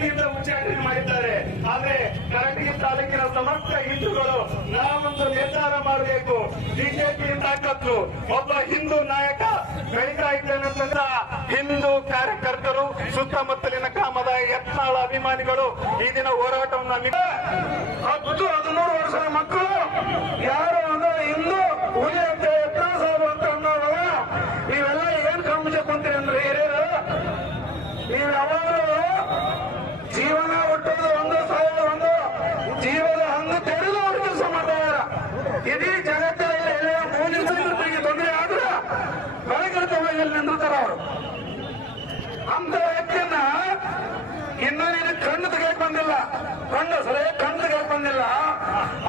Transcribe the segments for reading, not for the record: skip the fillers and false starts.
ಬಿಜೆಪಿಯಿಂದ ಉಚ್ಚಾಟನೆ ಮಾಡಿದ್ದಾರೆ. ಆದ್ರೆ ಕರಟಗಿ ತಾಲೂಕಿನ ಸಮಸ್ತ ಹಿಂದೂಗಳು ನಾವೊಂದು ನಿರ್ಧಾರ ಮಾಡಬೇಕು. ಬಿಜೆಪಿ ತಾಕತ್ತು ಒಬ್ಬ ಹಿಂದೂ ನಾಯಕ ಬೆಳೀತಾ ಇದ್ದಾನಂತಂದ್ರ ಹಿಂದೂ ಕಾರ್ಯಕರ್ತರು ಸುತ್ತಮುತ್ತಲಿನ ಗ್ರಾಮದ ಯತ್ನಾಳ ಅಭಿಮಾನಿಗಳು ಈ ದಿನ ಹೋರಾಟವನ್ನು 10-13 ವರ್ಷದ ಮಕ್ಕಳು ಯಾರು ಅಂದ್ರೆ ಹಿಂದೂ ಹುಲಿ ಅಂತ ಯತ್ನಾಳ್ ಸಾಹೇಬ್ ಅಂತ ಅನ್ನೋರು ನೀವೆಲ್ಲ ಏನ್ ಕಮ್ಮಿ ಕುಂತೀರಿ ಅಂದ್ರೆ ಹಿರಿಯರು, ನೀವು ಯಾವಾಗಲೂ ಜೀವನ ಹುಟ್ಟೋದು ಒಂದು ಸಾಯೋದು ಒಂದು, ಜೀವದ ಹಂಗ ತೆರೆದು ಅವ್ರ ಕೆಲಸ ಮಾಡ್ತಾರ. ಇಡೀ ಜಗತ್ತಿನಲ್ಲಿ ಎಲ್ಲ ಮೂಲಿನ ಸೈನಿಕರಿಗೆ ತೊಂದರೆ ಆದ್ರೆ ಬೆಳಗಿರ್ತವಾಗಿ ನಿಂದಿರ್ತಾರ ಅವರು. ಅಂತ ವ್ಯಕ್ತಿಯನ್ನ ಇನ್ನು ನೀನು ಕಣ್ಣು ತೆಗೆಯಕ್ ಬಂದಿಲ್ಲ, ಕಣ್ಣು ತೆಗೆಯಕ್ ಬಂದಿಲ್ಲ.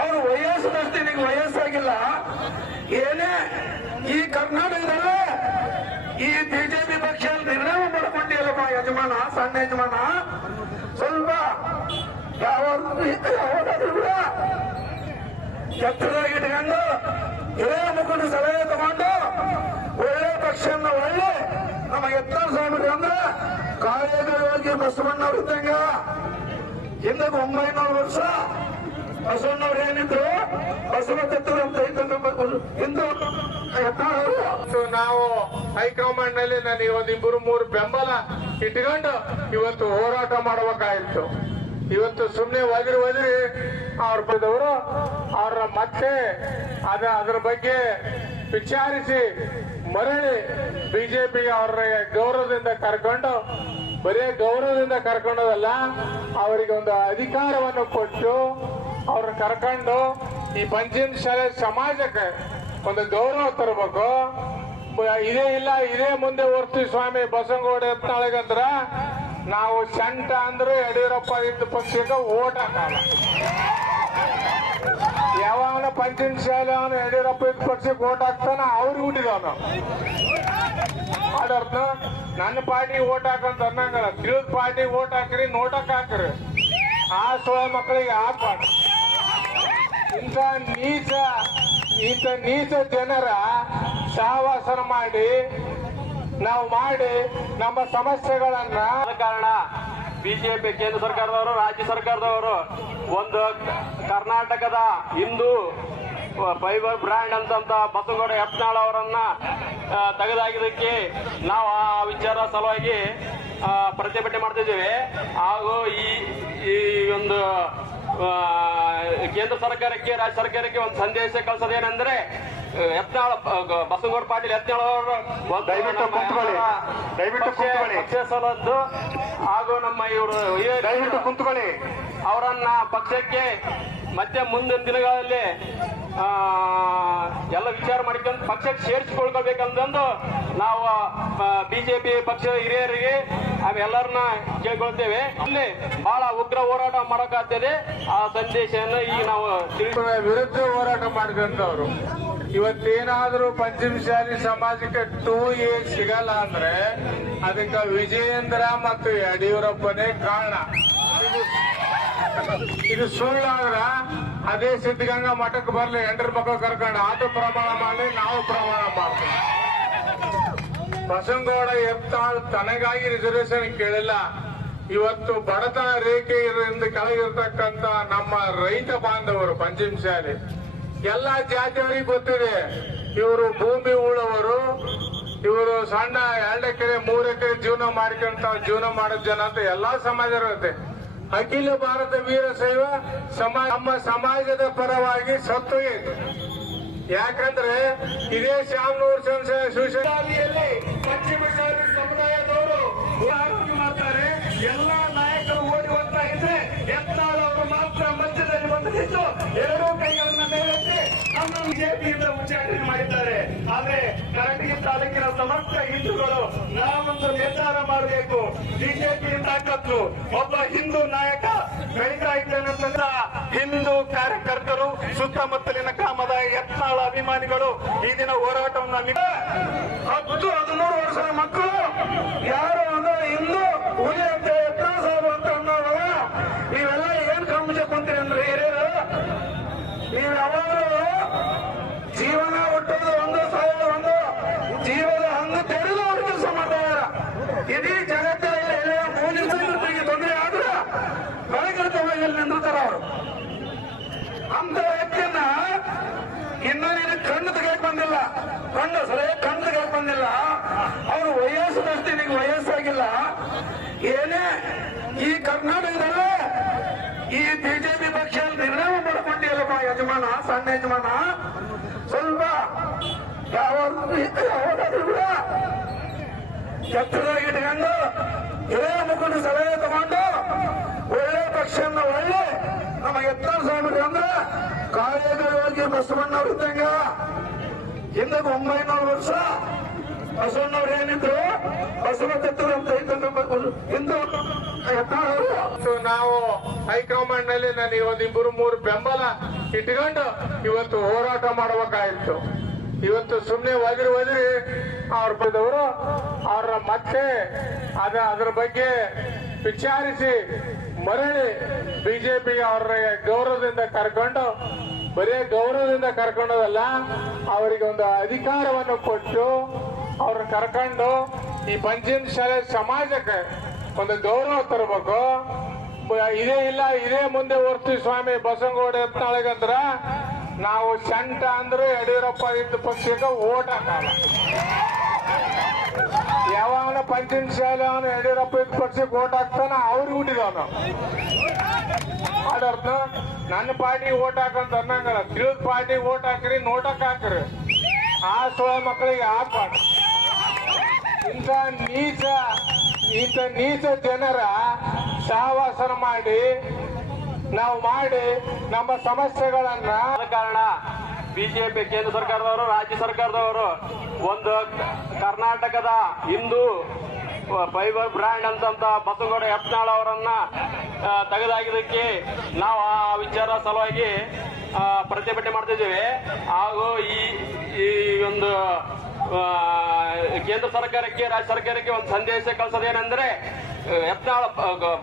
ಅವ್ರು ವಯಸ್ಸದಷ್ಟು ನಿನಗೆ ವಯಸ್ಸಾಗಿಲ್ಲ. ಏನೇ ಈ ಕರ್ನಾಟಕದಲ್ಲೇ ಈ ಬಿಜೆಪಿ ಪಕ್ಷ ನಿರ್ಣಯ ಮಾಡ್ಕೊಂಡಿಲ್ಲಪ್ಪ ಯಜಮಾನ, ಸಣ್ಣ ಯಜಮಾನ. ಸ್ವಲ್ಪ ಯಾವಾದ್ರೂ ಕೂಡ ಎತ್ತರವಾಗಿ ಇಟ್ಕೊಂಡು ಹಿರಿಯ ಮುಖಂಡ ಸಲಹೆ ತಗೊಂಡು ಒಳ್ಳೆ ಪಕ್ಷನ ಒಳ್ಳೆ ನಮ್ಮ ಯತ್ನಾಳ್ ಸಾಹೇಬ್ರಿ ಅಂದ್ರೆ ಕಾರ್ಯಕರ್ತವಾಗಿ ಬಸವಣ್ಣವ್ರು ಇದ್ದಂಗ. ಹಿಂದೆ 900 ವರ್ಷ ಬಸವಣ್ಣವ್ರು ಏನಿದ್ರು ಬಸವ ತತ್ವರು ಅಂತ ಹಿಂದೂ ಯತ್ನಾಳ್ ನಾವು ಹೈಕಮಾಂಡ್ ನಲ್ಲಿ ನಾನು ಇವತ್ತು 2-3 ಬೆಂಬಲ ಇಟ್ಕೊಂಡು ಇವತ್ತು ಹೋರಾಟ ಮಾಡಬೇಕಾಗಿತ್ತು. ಇವತ್ತು ಸುಮ್ಮನೆ ಒದರಿ ಅವ್ರದವರು ಅವ್ರ ಮತ್ತೆ ಅದರ ಬಗ್ಗೆ ವಿಚಾರಿಸಿ ಮರಳಿ ಬಿಜೆಪಿಗೆ ಅವ್ರ ಗೌರವದಿಂದ ಕರ್ಕೊಂಡು, ಬರೀ ಗೌರವದಿಂದ ಕರ್ಕೊಂಡೋದಲ್ಲ, ಅವರಿಗೆ ಒಂದು ಅಧಿಕಾರವನ್ನು ಕೊಟ್ಟು ಅವ್ರನ್ನ ಕರ್ಕೊಂಡು ಈ ಪಂಚಮಸಾಲಿ ಸಮಾಜಕ್ಕೆ ಒಂದು ಗೌರವ ತರಬೇಕು. ಇದೇ ಮುಂದೆ ಓರ್ತೀವಿ ಸ್ವಾಮಿ ಬಸವನಗೌಡ ಯತ್ನಾಳಿಗಂದ್ರ ನಾವು ಸಂಟ ಅಂದ್ರೆ ಯಡಿಯೂರಪ್ಪ ಇದ್ದ ಪಕ್ಷಕ್ಕೆ ಓಟ್ ಹಾಕಲ್ಲ. ಯಾವನ ಪಂಚಮಸಾಲಿ ಅವನು ಯಡಿಯೂರಪ್ಪ ಇದ್ದ ಪಕ್ಷಕ್ಕೆ ಓಟ್ ಹಾಕ್ತಾನ ಅವ್ರಿಗೆ ಹುಟ್ಟಿದವನು. ಅದರ್ಥ ನನ್ನ ಪಾರ್ಟಿ ಓಟ್ ಹಾಕಂತ ಅನ್ನಂಗಲ್ಲ, ತಿಳಿದ ಪಾರ್ಟಿ ಓಟ್ ಹಾಕ್ರಿ, ನೋಟಕ್ ಹಾಕ್ರಿ. ಆ ಸೋಳ ಮಕ್ಕಳಿಗೆ ಹಾಕ್ಬಾರ್ದು. ಇಂಥ ನೀಚ ಜನರ ಸಹವಾಸನ ಮಾಡಿ ನಮ್ಮ ಸಮಸ್ಯೆಗಳನ್ನ ಕಾರಣ ಬಿಜೆಪಿ ಕೇಂದ್ರ ಸರ್ಕಾರದವರು, ರಾಜ್ಯ ಸರ್ಕಾರದವರು ಒಂದು ಕರ್ನಾಟಕದ ಹಿಂದೂ ಫೈಬರ್ ಬ್ರ್ಯಾಂಡ್ ಅಂತ ಬಸವನಗೌಡ ಯತ್ನಾಳ್ ಅವರನ್ನ ತೆಗೆದಾಗಿದ್ದಕ್ಕೆ ನಾವು ಆ ವಿಚಾರ ಸಲುವಾಗಿ ಪ್ರತಿಭಟನೆ ಮಾಡ್ತಿದ್ದೇವೆ. ಹಾಗೂ ಈ ಒಂದು ಕೇಂದ್ರ ಸರ್ಕಾರಕ್ಕೆ, ರಾಜ್ಯ ಸರ್ಕಾರಕ್ಕೆ ಒಂದು ಸಂದೇಶ ಕಳಿಸೋದೇನೆಂದ್ರೆ ಯತ್ನಾಳ್ ಬಸವನಗೌಡ ಪಾಟೀಲ್ ಯತ್ನಾಳ್ ಅವರು ಪಕ್ಷ ಸಲದ್ದು ಹಾಗೂ ನಮ್ಮ ಇವರು ದಯವಿಟ್ಟು ಕುಂತ್ಕೊಳ್ಳಿ ಅವರನ್ನ ಪಕ್ಷಕ್ಕೆ ಮತ್ತೆ ಮುಂದಿನ ದಿನಗಳಲ್ಲಿ ಎಲ್ಲ ವಿಚಾರ ಮಾಡಿಕೊಂಡು ಪಕ್ಷಕ್ಕೆ ಸೇರಿಸಿಕೊಳ್ಕೋಬೇಕಂತಂದು ನಾವು ಬಿಜೆಪಿ ಪಕ್ಷದ ಹಿರಿಯರಿಗೆ ಎಲ್ಲರನ್ನ ಕೇಳ್ಕೊಳ್ತೇವೆ. ಅಲ್ಲಿ ಬಹಳ ಉಗ್ರ ಹೋರಾಟ ಮಾಡೋಕ್ಕಾಗ್ತದೆ. ಆ ಸಂದೇಶವನ್ನು ಈಗ ನಾವು ವಿರುದ್ಧ ಹೋರಾಟ ಮಾಡಿದಂತವ್ರು ಇವತ್ತೇನಾದ್ರೂ ಪಂಚಮಸಾಲಿ ಸಮಾಜಕ್ಕೆ 2A ಸಿಗಲ್ಲ ಅಂದ್ರೆ ಅದಕ್ಕೆ ವಿಜಯೇಂದ್ರ ಮತ್ತು ಯಡಿಯೂರಪ್ಪನೇ ಕಾರಣ. ಇದು ಸುಳ್ಳಾದ್ರ ಅದೇ ಸಿದ್ಧಗಂಗಾ ಮಠಕ್ಕೆ ಬರ್ಲಿ, 8 ಮಕ್ಕಳು ಕರ್ಕೊಂಡು ಆಟೋ ಪ್ರಮಾಣ ಮಾಡಿ, ನಾವು ಪ್ರಮಾಣ ಮಾಡ್ತೀವಿ. ಬಸವನಗೌಡ ಯತ್ನಾಳ್ ತನಗಾಗಿ ರಿಸರ್ವೇಶನ್ ಕೇಳಿಲ್ಲ. ಇವತ್ತು ಬಡತನ ರೇಖೆಯಿಂದ ಕೆಳಗಿರ್ತಕ್ಕಂಥ ನಮ್ಮ ರೈತ ಬಾಂಧವರು ಪಂಚಮಸಾಲಿ ಎಲ್ಲ ಜಾತಿಯವರಿಗೆ ಗೊತ್ತಿದೆ. ಇವರು ಭೂಮಿ ಉಳ್ಳವರು, ಇವರು ಸಣ್ಣ 2 ಎಕರೆ 3 ಎಕರೆ ಜೀವನ ಮಾಡೋ ಜನ ಅಂತ ಎಲ್ಲಾ ಸಮಾಜ ಇರುತ್ತೆ. ಅಖಿಲ ಭಾರತ ವೀರಶೈವ ನಮ್ಮ ಸಮಾಜದ ಪರವಾಗಿ ಸತ್ತೋಗಿದೆ. ಯಾಕಂದ್ರೆ ಇದೇ ಶ್ಯಾಮನೂರು ಶಿವಶಾಲಿಯಲ್ಲಿ ಪಶ್ಚಿಮಶಾಲಿ ಸಮುದಾಯದವರು ಆರೋಗ್ಯ ಮಾಡ್ತಾರೆ. ಎಲ್ಲಾ ನಾಯಕರು ಓಡಿ ಹೋಗ್ತಾ ಇದ್ರೆ ಯತ್ನಾಳ್ ಅವರು ಮಾತ್ರ ಮಧ್ಯದಲ್ಲಿ ಬಂದು ನಿಂತು 2 ಕೈಗಳನ್ನ ಮೇಲೆತ್ತಿ ನಮ್ಮ ಬಿಜೆಪಿಯಿಂದ ಉಚ್ಚಾಟನೆ ಮಾಡಿದ್ದಾರೆ. ಆದ್ರೆ ಕರಟಗಿ ತಾಲೂಕಿನ ಸಮಸ್ತ ಹಿಂದೂಗಳು ನಾವೊಂದು ನಿರ್ಧಾರ ಮಾಡಬೇಕು. ಬಿಜೆಪಿ ತಾಕತ್ತು ಒಬ್ಬ ಹಿಂದೂ ನಾಯಕ ಬೆಳೀತಾ ಇದ್ದಾನಂತಂದ್ರ ಹಿಂದೂ ಕಾರ್ಯಕರ್ತರು ಸುತ್ತಮುತ್ತಲಿನ ಗ್ರಾಮದ ಯತ್ನಾಳ ಅಭಿಮಾನಿಗಳು ಈ ದಿನ ಹೋರಾಟವನ್ನು 10-13 ವರ್ಷದ ಮಕ್ಕಳು ಯಾರು ಅಂದ್ರೆ ಹಿಂದೂ ಹುಲಿ ಅಂತ ಯತ್ನಾಳ್ ಸಾಹೇಬ್ ಅಂತ ಅನ್ನೋರು ನೀವೆಲ್ಲ ಏನ್ ಕಮ್ಮಿ ಕುಂತೀರಿ ಅಂದ್ರೆ ಹಿರಿಯರು, ನೀವು ಯಾವಾಗಲೂ ಜೀವನ ಹುಟ್ಟೋದು ಒಂದು ಸಾಯೋದು ಒಂದು, ಜೀವದ ಹಂಗ ತೆರೆದು ಅವ್ರ ಕೆಲಸ ಮಾಡ್ತಾರ. ಇಡೀ ಜಗತ್ತಿನಲ್ಲಿ ಎಲ್ಲ ಮೂಲಿನ ಸೈನಿಕರಿಗೆ ತೊಂದರೆ ಆದ್ರೆ ಅಂತ ವ್ಯಕ್ತಿಯನ್ನ ಇನ್ನ ನೀನು ಕಣ್ಣು ತೆಗೆಯಕ್ ಬಂದಿಲ್ಲ, ಕಣ್ಣು ತೆಗೆಯಕ್ ಬಂದಿಲ್ಲ. ಅವ್ರು ವಯಸ್ಸಿನಷ್ಟು ನಿನಗೆ ವಯಸ್ಸಾಗಿಲ್ಲ. ಏನೇ ಈ ಕರ್ನಾಟಕದಲ್ಲೇ ಈ ಬಿಜೆಪಿ ಪಕ್ಷ ನಿರ್ಣಯ ಮಾಡ್ಕೊಂಡಿಲ್ಲಪ್ಪ ಯಜಮಾನ, ಸಣ್ಣ ಯಜಮಾನ. ಸ್ವಲ್ಪ ಯಾವಾದ್ರೂ ಕೂಡ ಎತ್ತರವಾಗಿ ಇಟ್ಕೊಂಡು ಇದೇ ಮುಖಂಡ ಸಲಹೆ ತಗೊಂಡು ಒಳ್ಳೆ ಪಕ್ಷನ ಒಳ್ಳೆ ನಮ್ಮ ಎತ್ತರ ಸಾಹೇಬ್ರು ಅಂದ್ರೆ ಕಾರ್ಯಕರ್ತವಾಗಿ ಬಸವಣ್ಣವ್ರು ಇದ್ದಂಗ. ಹಿಂದೆ 900 ವರ್ಷ ಬಸವಣ್ಣವ್ರು ಏನಿದ್ರು ಬಸವ ತತ್ವರು ಅಂತ ಹಿಂದೂ ಇವತ್ತು ನಾವು ಹೈಕಮಾಂಡ್ ನಲ್ಲಿ ನನಗೆ ಒಂದಿಬ್ಬರು 3 ಬೆಂಬಲ ಇಟ್ಕೊಂಡು ಇವತ್ತು ಹೋರಾಟ ಮಾಡಬೇಕಾಗಿತ್ತು. ಇವತ್ತು ಸುಮ್ಮನೆ ಒದರಿ ಅವ್ರ ಬದವರು ಅವ್ರ ಮತ್ತೆ ಅದರ ಬಗ್ಗೆ ವಿಚಾರಿಸಿ ಮರಳಿ ಬಿಜೆಪಿಗೆ ಅವ್ರ ಗೌರವದಿಂದ ಕರ್ಕೊಂಡು, ಬರೀ ಗೌರವದಿಂದ ಕರ್ಕೊಂಡೋದಲ್ಲ, ಅವರಿಗೆ ಒಂದು ಅಧಿಕಾರವನ್ನು ಕೊಟ್ಟು ಅವ್ರನ್ನ ಕರ್ಕೊಂಡು ಈ ಪಂಚಮಸಾಲಿ ಸಮಾಜಕ್ಕೆ ಒಂದು ಗೌರವ ತರಬೇಕು. ಇದೇ ಮುಂದೆ ಓರ್ತೀವಿ ಸ್ವಾಮಿ ಬಸವನಗೌಡ ಯತ್ನಾಳಿಗಂದ್ರ ನಾವು ಸಂಟ ಅಂದ್ರೆ ಯಡಿಯೂರಪ್ಪ ಇದ್ದ ಪಕ್ಷಕ್ಕೆ ಓಟ್ ಹಾಕಲ್ಲ. ಯಾವನ ಪಂಚಮಸಾಲಿ ಅವನು ಯಡಿಯೂರಪ್ಪ ಇದ್ದ ಪಕ್ಷಕ್ಕೆ ಓಟ್ ಹಾಕ್ತಾನ ಅವ್ರಿಗೆ ಹುಟ್ಟಿದವನು. ಅದರ್ಥ ನನ್ನ ಪಾರ್ಟಿ ಓಟ್ ಹಾಕಂತ ಅನ್ನಂಗಲ್ಲ, ತಿಳಿದ ಪಾರ್ಟಿ ಓಟ್ ಹಾಕ್ರಿ, ನೋಟಕ್ ಹಾಕ್ರಿ. ಆ ಸೋಳ ಮಕ್ಕಳಿಗೆ ಹಾಕ್ಬಾರ್ದು. ಇಂಥ ನೀಚ ಜನರ ಸಹವಾಸನ ಮಾಡಿ ನಮ್ಮ ಸಮಸ್ಯೆಗಳನ್ನ ಕಾರಣ ಬಿಜೆಪಿ ಕೇಂದ್ರ ಸರ್ಕಾರದವರು, ರಾಜ್ಯ ಸರ್ಕಾರದವರು ಒಂದು ಕರ್ನಾಟಕದ ಹಿಂದೂ ಫೈಬರ್ ಬ್ರ್ಯಾಂಡ್ ಅಂತ ಬಸವನಗೌಡ ಯತ್ನಾಳ್ ಅವರನ್ನ ತೆಗೆದಾಕಿದ್ದಕ್ಕೆ ನಾವು ಆ ವಿಚಾರ ಸಲುವಾಗಿ ಪ್ರತಿಭಟನೆ ಮಾಡ್ತಿದ್ದೇವೆ. ಹಾಗೂ ಈ ಒಂದು ಕೇಂದ್ರ ಸರ್ಕಾರಕ್ಕೆ, ರಾಜ್ಯ ಸರ್ಕಾರಕ್ಕೆ ಒಂದು ಸಂದೇಶ ಕಳಿಸೋದೇನೆಂದ್ರೆ, ಯತ್ನಾಳ್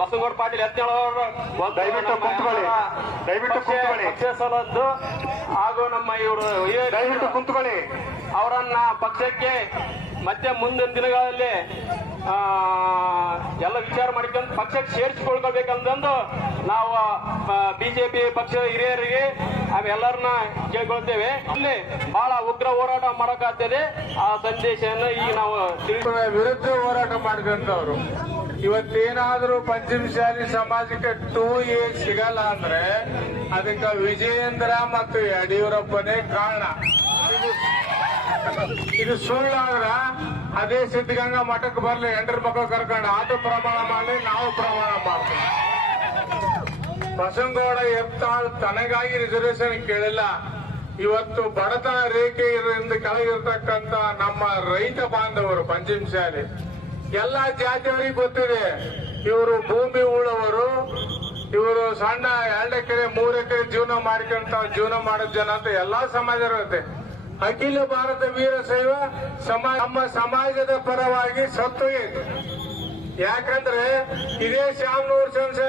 ಬಸವನಗೌಡ ಪಾಟೀಲ್ ಯತ್ನಾಳ್ ಅವರು ಪಕ್ಷ ಸಲದ್ದು ಹಾಗೂ ನಮ್ಮ ಇವರು ಕುಂತ್ಕೊಳ್ಳಿ ಅವರನ್ನ ಪಕ್ಷಕ್ಕೆ ಮತ್ತೆ ಮುಂದಿನ ದಿನಗಳಲ್ಲಿ ಎಲ್ಲ ವಿಚಾರ ಮಾಡ್ಕೊಂಡು ಪಕ್ಷಕ್ಕೆ ಸೇರಿಸಿಕೊಳ್ಕೋಬೇಕಂತಂದು ನಾವು ಬಿಜೆಪಿ ಪಕ್ಷದ ಹಿರಿಯರಿಗೆ ಎಲ್ಲರನ್ನ ಕೇಳ್ಕೊಳ್ತೇವೆ. ಅಲ್ಲಿ ಬಹಳ ಉಗ್ರ ಹೋರಾಟ ಮಾಡೋಕ್ಕಾಗ್ತದೆ. ಆ ಸಂದೇಶವನ್ನು ಈಗ ನಾವು ವಿರುದ್ಧ ಹೋರಾಟ ಮಾಡಿದಂತವ್ರು ಇವತ್ತೇನಾದ್ರೂ ಪಂಚಮಸಾಲಿ ಸಮಾಜಕ್ಕೆ 2A ಸಿಗಲ್ಲ ಅಂದ್ರೆ ಅದಕ್ಕೆ ವಿಜಯೇಂದ್ರ ಮತ್ತು ಯಡಿಯೂರಪ್ಪನೇ ಕಾರಣ. ಇದು ಸುಳ್ಳಾದ್ರ ಅದೇ ಸಿದ್ಧಗಂಗಾ ಮಠಕ್ಕೆ ಬರ್ಲಿ, 8 ಮಕ್ಕಳು ಕರ್ಕೊಂಡು ಆತ ಪ್ರಮಾಣ ಮಾಡಲಿ, ನಾವು ಪ್ರಮಾಣ ಮಾಡ್ತೀವಿ. ಬಸವನಗೌಡ ಯತ್ನಾಳ್ ತನಗಾಗಿ ರಿಸರ್ವೇಶನ್ ಕೇಳಿಲ್ಲ. ಇವತ್ತು ಬಡತನ ರೇಖೆಯಿಂದ ಕೆಳಗಿರ್ತಕ್ಕಂಥ ನಮ್ಮ ರೈತ ಬಾಂಧವರು ಪಂಚಮಸಾಲಿ ಎಲ್ಲಾ ಜಾತಿಯವರಿಗೆ ಗೊತ್ತಿದೆ. ಇವರು ಭೂಮಿ ಉಳ್ಳವರು, ಇವರು ಸಣ್ಣ 2 ಎಕರೆ 3 ಎಕರೆ ಜೀವನ ಮಾಡೋ ಜನ ಅಂತ ಎಲ್ಲಾ ಸಮಾಜ ಇರುತ್ತೆ. ಅಖಿಲ ಭಾರತ ವೀರಶೈವ ನಮ್ಮ ಸಮಾಜದ ಪರವಾಗಿ ಸತ್ತು. ಯಾಕಂದ್ರೆ ಇದೇ ಶಾಮನೂರು ಸಂಸ್ಥೆ